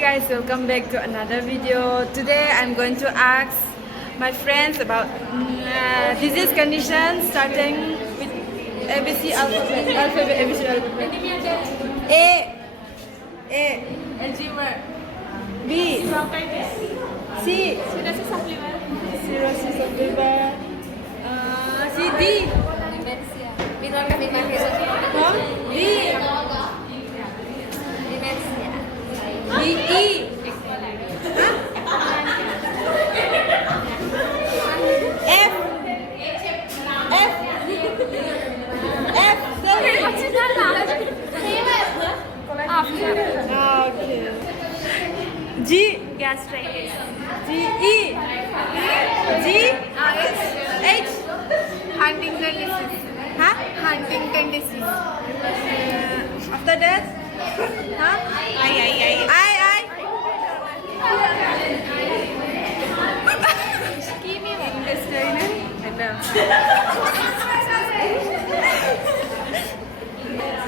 guys, welcome back to another video. Today I'm going to ask my friends about disease conditions starting with ABC alphabet. ABC alphabet. A. Alzheimer. B. C. Cirrhosis of liver. C. D. D. E. F. Okay. G. Gastritis. G. E. G. H. Huntington disease. Huh? Huntington disease. After that? Huh? I.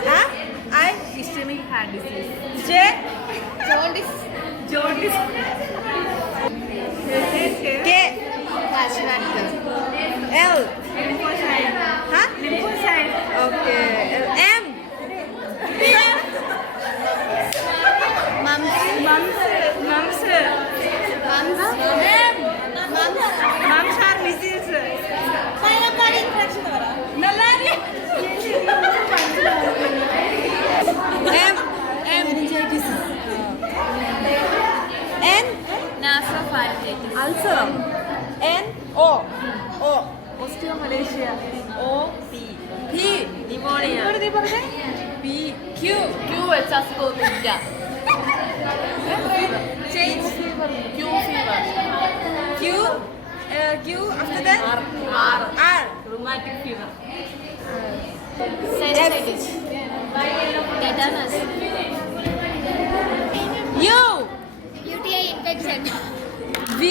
Huh? I. Ischemic heart disease. J. Jaundice. K. Nationality. L. Lymphocyte. Huh? Lymphocyte. Okay. M. Mumps. Mumps are disease. Malaria. M. N. Nasopharyngitis. Ulcer. N. O. Osteomalacia. O. P. Pneumonia. P. Q. Sarcopenia. Change. Q fever. Q. Q. After that. R. Rheumatic fever. Sinusitis. Tetanus. U. UTI infection. V.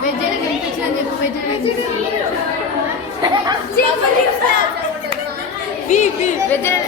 Vaginal infection అని చెప్పు. V. Vaginal